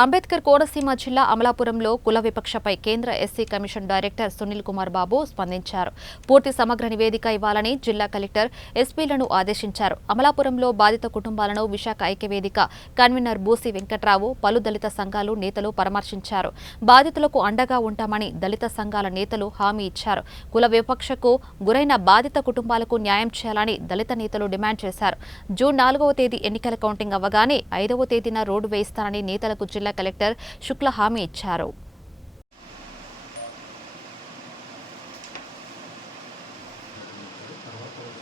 అంబేద్కర్ కోనసీమ జిల్లా అమలాపురంలో కుల విపక్షపై కేంద్ర SC commission director Sunil Kumar Babu స్పందించారు. పూర్తి సమగ్ర నివేదిక ఇవ్వాలని జిల్లా కలెక్టర్ ఎస్పీలను ఆదేశించారు. అమలాపురంలో బాధిత కుటుంబాలను విశాఖ ఐక్యవేదిక కన్వీనర్ బూసి వెంకట్రావు పలు దళిత సంఘాలు నేతలు పరామర్శించారు. బాధితులకు అండగా ఉంటామని దళిత సంఘాల నేతలు హామీ ఇచ్చారు. కుల విపక్షకు గురైన బాధిత కుటుంబాలకు న్యాయం చేయాలని దళిత నేతలు డిమాండ్ చేశారు. జూన్ నాలుగవ తేదీ ఎన్నికల కౌంటింగ్ అవ్వగానే ఐదవ తేదీన రోడ్డు వేయిస్తానని నేతలకు జిల్లా కలెక్టర్ శుక్ల హామీ ఇచ్చారు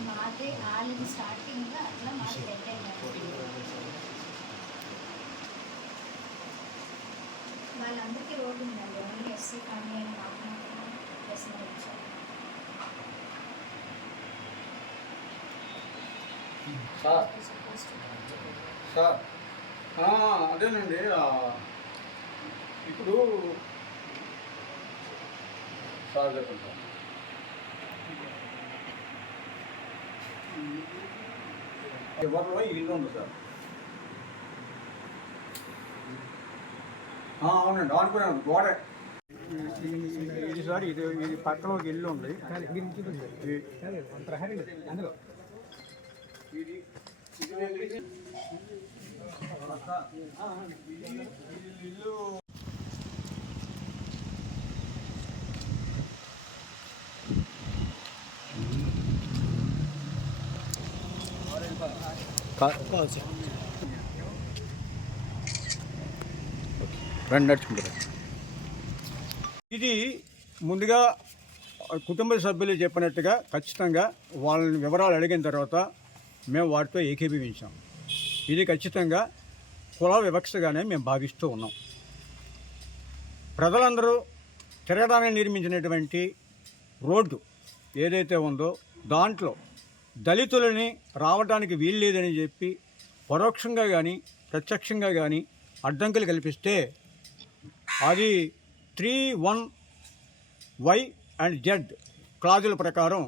మాదే వాళ్ళది స్టార్టింగ్ అట్లా మాది పెట్టాను వాళ్ళందరికీ రోడ్డు ఉందండి ఓన్లీ ఎస్సీ కానీ అని మాకు మాత్రం వచ్చారు సార్ సార్ ఆ, అదేనండి ఆ, ఇప్పుడు సార్ చెప్పండి ఎవరిలో ఇల్లు ఉంది సార్. ఆ, అవునండి అనుకున్నాను గోడ. ఇది సార్ ఇది ఇది పక్కన ఒక ఇల్లు ఉంది. ఇది- ఇది రండి నడుచుకుంటారు. ఇది ముందుగా కుటుంబ సభ్యులు చెప్పినట్టుగా ఖచ్చితంగా వాళ్ళని వివరాలు అడిగిన తర్వాత మేము వాటితో ఏకీభవించాం. ఇది ఖచ్చితంగా కుల వివక్షగానే మేము భావిస్తూ ఉన్నాం. ప్రజలందరూ తిరగడానికి నిర్మించినటువంటి రోడ్డు ఏదైతే ఉందో దాంట్లో దళితులని రావడానికి వీల్లేదని చెప్పి పరోక్షంగా కానీ ప్రత్యక్షంగా కానీ అడ్డంకులు కల్పిస్తే అది three one Y and Z క్లాజుల ప్రకారం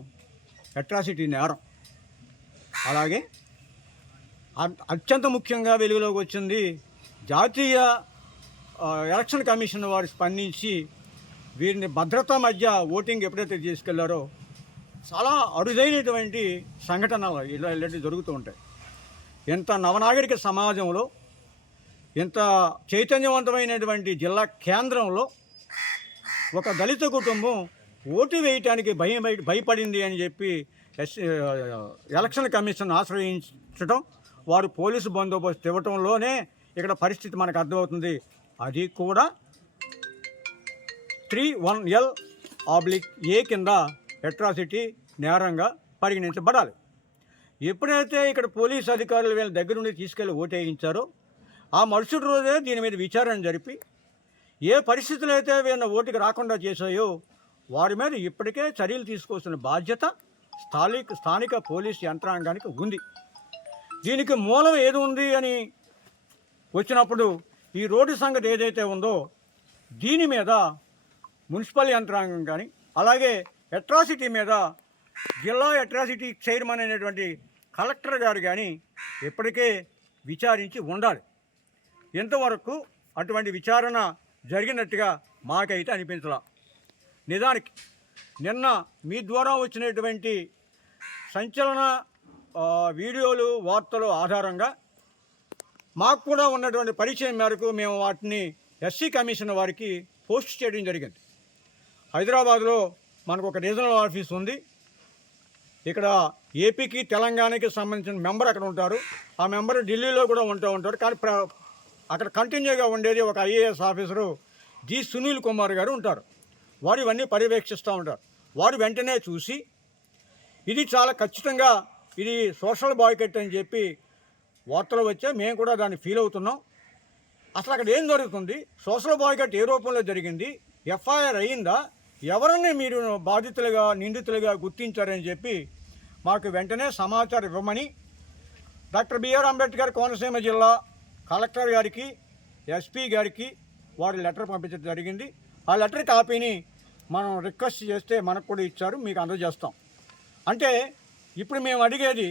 అట్రాసిటీ నేరం. అలాగే అత్యంత ముఖ్యంగా వెలుగులోకి వచ్చింది జాతీయ ఎలక్షన్ కమిషన్ వారు స్పందించి వీరిని భద్రతా మధ్య ఓటింగ్ ఎప్పుడైతే తీసుకెళ్ళారో చాలా అరుదైనటువంటి సంఘటనలు ఇలా ఇలాంటివి జరుగుతూ ఉంటాయి. ఎంత నవనాగరిక సమాజంలో ఎంత చైతన్యవంతమైనటువంటి జిల్లా కేంద్రంలో ఒక దళిత కుటుంబం ఓటు వేయటానికి భయం భయపడింది అని చెప్పి ఎస్ ఎలక్షన్ కమిషన్ ఆశ్రయించడం వారు పోలీసు బందోబస్తు ఇవ్వటంలోనే ఇక్కడ పరిస్థితి మనకు అర్థమవుతుంది. అది కూడా three one L oblique A కింద అట్రాసిటీ నేరంగా పరిగణించబడాలి. ఎప్పుడైతే ఇక్కడ పోలీస్ అధికారులు వీళ్ళ దగ్గర నుండి తీసుకెళ్ళి ఓటేయించారో ఆ మరుసటి రోజే దీని మీద విచారణ జరిపి ఏ పరిస్థితులు అయితే వీళ్ళ ఓటుకి రాకుండా చేశాయో వారి మీద ఇప్పటికే చర్యలు తీసుకోవాల్సిన బాధ్యత స్థానిక స్థానిక పోలీస్ యంత్రాంగానికి ఉంది. దీనికి మూలం ఏది ఉంది అని వచ్చినప్పుడు ఈ రోడ్డు సంగతి ఏదైతే ఉందో దీని మీద మున్సిపల్ యంత్రాంగం కానీ అలాగే అట్రాసిటీ మీద జిల్లా అట్రాసిటీ చైర్మన్ అనేటువంటి కలెక్టర్ గారు కానీ ఇప్పటికే విచారించి ఉండాలి. ఇంతవరకు అటువంటి విచారణ జరిగినట్టుగా మాకైతే అనిపించలా. నిజానికి నిన్న మీ ద్వారా వచ్చినటువంటి సంచలన వీడియోలు వార్తలు ఆధారంగా మాకు కూడా ఉన్నటువంటి పరిచయం మేరకు మేము వాటిని ఎస్సీ కమిషన్ వారికి పోస్ట్ చేయడం జరిగింది. హైదరాబాద్లో మనకు ఒక రీజనల్ ఆఫీస్ ఉంది. ఇక్కడ ఏపీకి తెలంగాణకి సంబంధించిన మెంబర్ అక్కడ ఉంటారు. ఆ మెంబర్ ఢిల్లీలో కూడా ఉంటూ ఉంటారు. కానీ ప్ర అక్కడ కంటిన్యూగా ఉండేది ఒక IAS officer G Sunil Kumar గారు ఉంటారు. వారు ఇవన్నీ పర్యవేక్షిస్తూ ఉంటారు. వారు వెంటనే చూసి ఇది చాలా ఖచ్చితంగా ఇది సోషల్ బాయ్కట్ అని చెప్పి వార్తలు వచ్చా మేము కూడా దాన్ని ఫీల్ అవుతున్నాం. అసలు అక్కడ ఏం జరుగుతుంది? సోషల్ బాయ్కట్ ఏ రూపంలో జరిగింది? ఎఫ్ఐఆర్ అయిందా? ఎవరిని మీరు బాధితులుగా నిందితులుగా గుర్తించారని చెప్పి మాకు వెంటనే సమాచారం ఇవ్వమని డాక్టర్ బిఆర్ అంబేద్కర్ కోనసీమ జిల్లా కలెక్టర్ గారికి ఎస్పీ గారికి వారి లెటర్ పంపించడం జరిగింది. ఆ లెటర్ కాపీని మనం రిక్వెస్ట్ చేస్తే మనకు కూడా ఇచ్చారు మీకు అందజేస్తాం. అంటే ఇప్పుడు మేము అడిగేది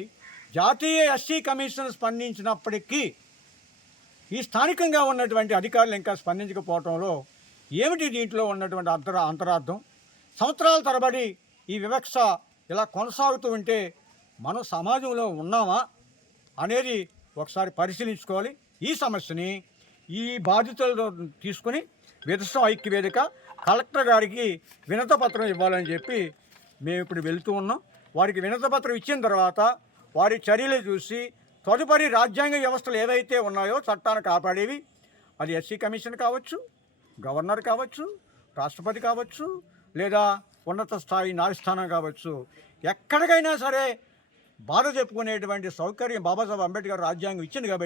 జాతీయ ఎస్సీ కమిషన్ స్పందించినప్పటికీ ఈ స్థానికంగా ఉన్నటువంటి అధికారులు ఇంకా స్పందించకపోవడంలో ఏమిటి దీంట్లో ఉన్నటువంటి అంతర అంతరార్థం? సంవత్సరాల తరబడి ఈ వివక్ష ఇలా కొనసాగుతూ ఉంటే మనం సమాజంలో ఉన్నామా అనేది ఒకసారి పరిశీలించుకోవాలి. ఈ సమస్యని ఈ బాధితులతో తీసుకుని విదసం ఐక్య వేదిక కలెక్టర్ గారికి వినతపత్రం ఇవ్వాలని చెప్పి మేము ఇప్పుడు వెళ్తూ ఉన్నాం. వారికి వినతపత్రం ఇచ్చిన తర్వాత వారి చర్యలు చూసి తదుపరి రాజ్యాంగ వ్యవస్థలు ఏవైతే ఉన్నాయో చట్టాన్ని కాపాడేవి. అది ఎస్సీ కమిషన్ కావచ్చు గవర్నర్ కావచ్చు రాష్ట్రపతి కావచ్చు లేదా ఉన్నత స్థాయి న్యాయస్థానం కావచ్చు. ఎక్కడికైనా సరే బాధ చెప్పుకునేటువంటి సౌకర్యం బాబాసాహెబ్ అంబేద్కర్ రాజ్యాంగం ఇచ్చింది కాబట్టి